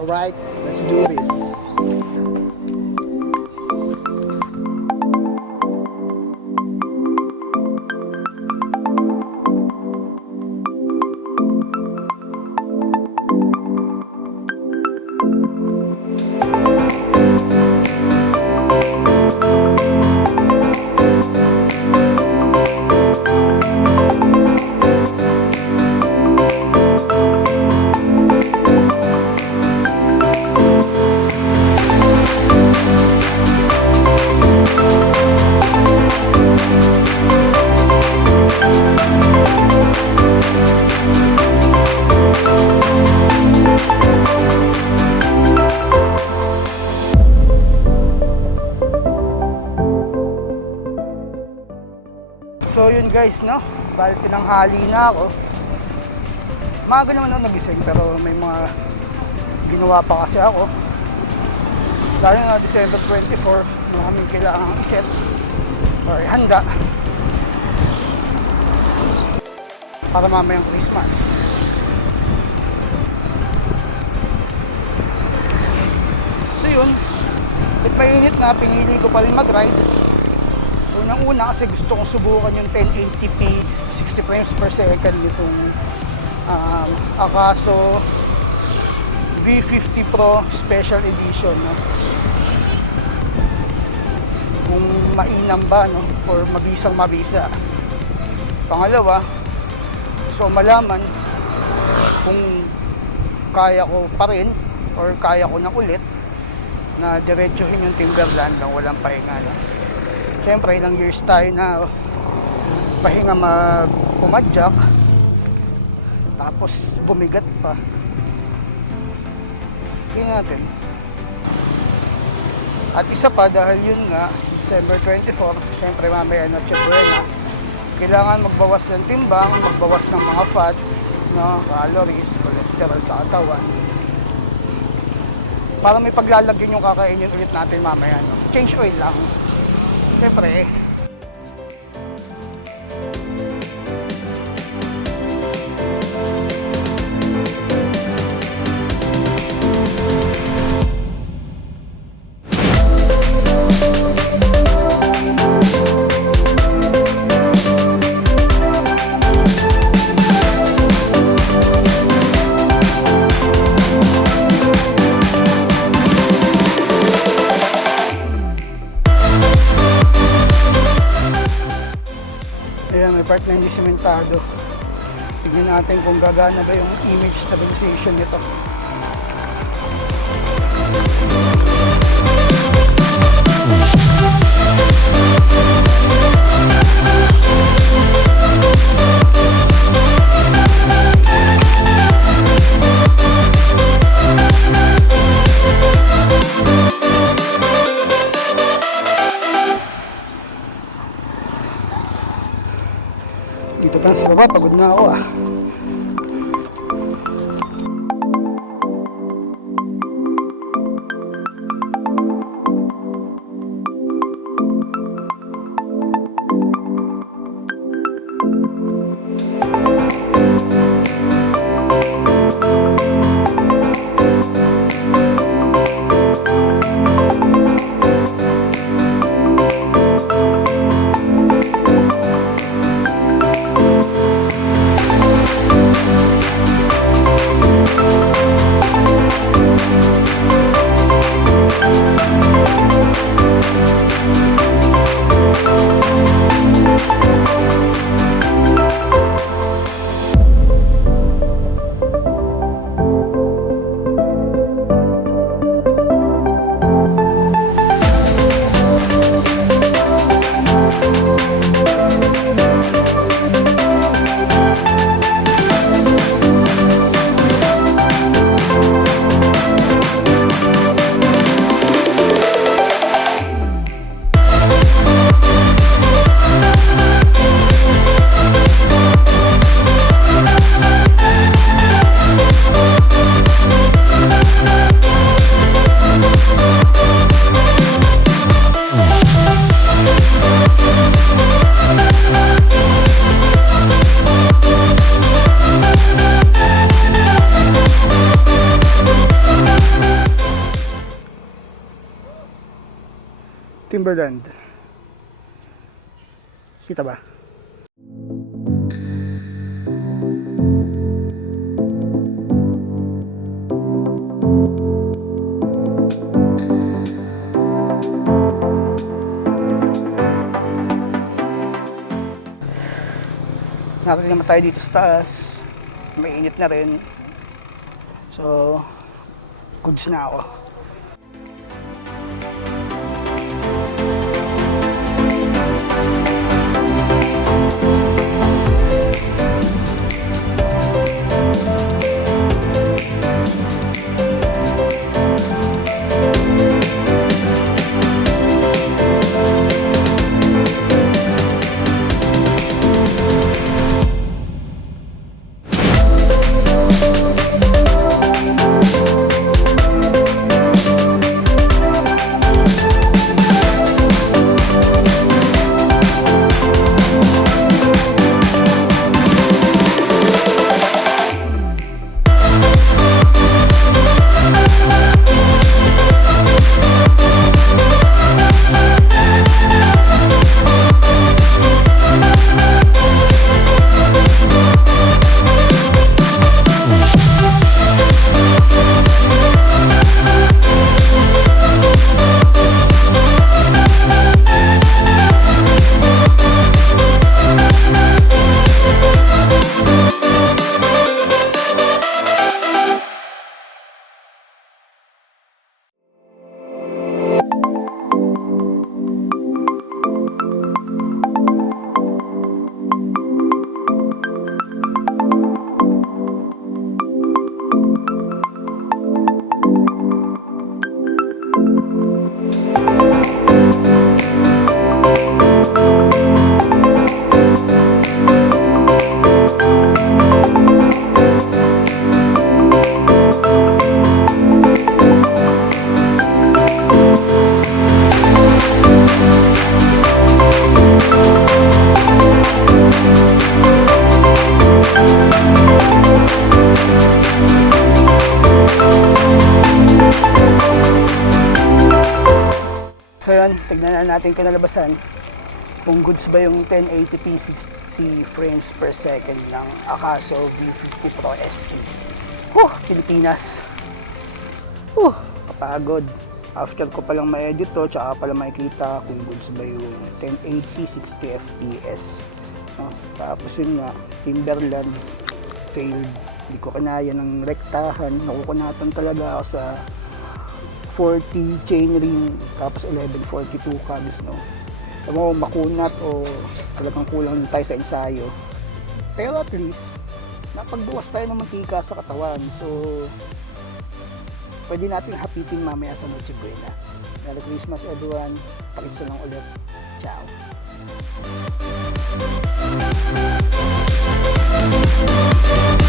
Alright, let's do this. So yun guys, no? Balik tinanghali na ako. Maaga naman ako nagising pero may mga ginawa pa kasi ako. Dahil nga December 24, maraming kailangan iset or handa para mamayang Christmas. So yun, at mainit na, pinili ko pa rin mag-ride. Unang-una kasi gusto kong subukan yung 1080p 60 frames per second nitong Akaso V50 Pro Special Edition, no? Kung mainam ba, no? Or mabisang mabisa. Pangalawa, gusto malaman kung kaya ko pa rin or kaya ko na ulit na diretsuhin yung Timberland na walang pahinga, no? Siyempre, ilang years tayo na pahinga pumadyak, tapos bumigat pa. Tingnan natin. At isa pa, dahil yun nga, December 24, siyempre mamaya na Buena, kailangan magbawas ng timbang, magbawas ng mga fats, no, calories, cholesterol sa katawan, para may paglalagyan yung kakainin ulit natin mamaya, no? Change oil lang. Siyempre, ayan, may part na hindi simentado. Tignan natin kung gagana ba yung image stabilization nito. Dito pa sa baba, pagod na ako ah. Timberland. Kita ba? Nakarating naman tayo dito sa taas. Mainit na rin. So, goods na ako. So yun, tignan na natin kinalabasan kung goods ba yung 1080p 60 frames per second ng Akaso V50 Pro ST. Pilipinas. Kapagod. After ko palang ma-edit to, tsaka pala makikita kung goods ba yung 1080 60 fps. Tapos yun nga, Timberland failed. Hindi ko kinaya ng rektahan. Nakukunatan talaga ako sa 40 chainring, tapos 1142 cogs, no? Alam mo, makunat o talagang kulang tayo sa ensayo. Pero at least, napagbuwas tayo ng mantika sa katawan. So, pwede natin hapitin mamaya sa Noche Buena. Merry Christmas everyone. Paligsa lang ulit. Ciao.